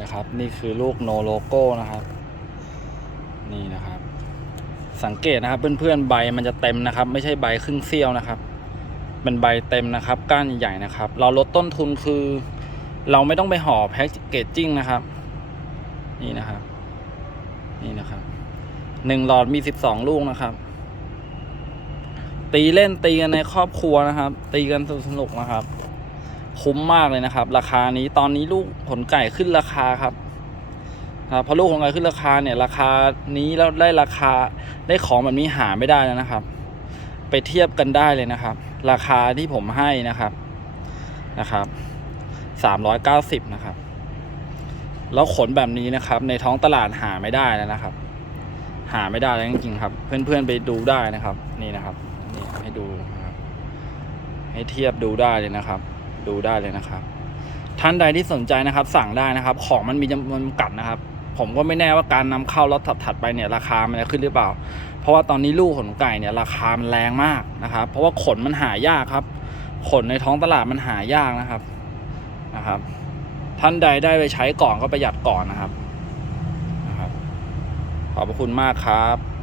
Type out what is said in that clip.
นะครับ นี่คือลูกโนโลโก้นะครับ นี่นะครับ สังเกตนะครับ เพื่อนๆใบมันจะเต็มนะครับ ไม่ใช่ใบครึ่งเสี้ยวนะครับเป็นใบเต็มนะครับ ก้านใหญ่ๆนะครับ เราลดต้นทุนคือ เราไม่ต้องไปห่อแพ็กเกจจิ้งนะครับ นี่นะครับ นี่นะครับหนึ่งหลอดมีสิบสองลูกนะครับ ตีเล่นตีกันในครอบครัวนะครับ ตีกันสนุกนะครับ คุ้มมากเลยนะครับ ราคานี้ตอนนี้ลูกผลไก่ขึ้นราคาครับครับพอลูกผลไก่ขึ้นราคาเนี่ย ราคานี้แล้วได้ราคาได้ของแบบนี้หาไม่ได้แล้วนะครับ ไปเทียบกันได้เลยนะครับ ราคาที่ผมให้นะครับนะครับสามร้อยเก้าสิบนะครับ แล้วขนแบบนี้นะครับ ในท้องตลาดหาไม่ได้แล้วนะครับ หาไม่ได้แล้วจริงๆครับ เพื่อนๆไปดูได้นะครับ นี่นะครับนี่ให้ดูนะครับให้เทียบดูได้เลยนะครับ ดูได้เลยนะครับ ท่านใดที่สนใจนะครับ สั่งได้นะครับ ของมันมีจำนวนจำกัดนะครับ ผมก็ไม่แน่ว่าการนำเข้าแล้วถัดๆไปเนี่ยราคามันจะขึ้นหรือเปล่า เพราะว่าตอนนี้ลูกขนไก่เนี่ยราคามันแรงมากนะครับ เพราะว่าขนมันหายากครับ ขนในท้องตลาดมันหายากนะครับนะครับ ท่านใดได้ไปใช้ก่อนก็ประหยัดก่อนนะครับนะครับ ขอบพระคุณมากครับ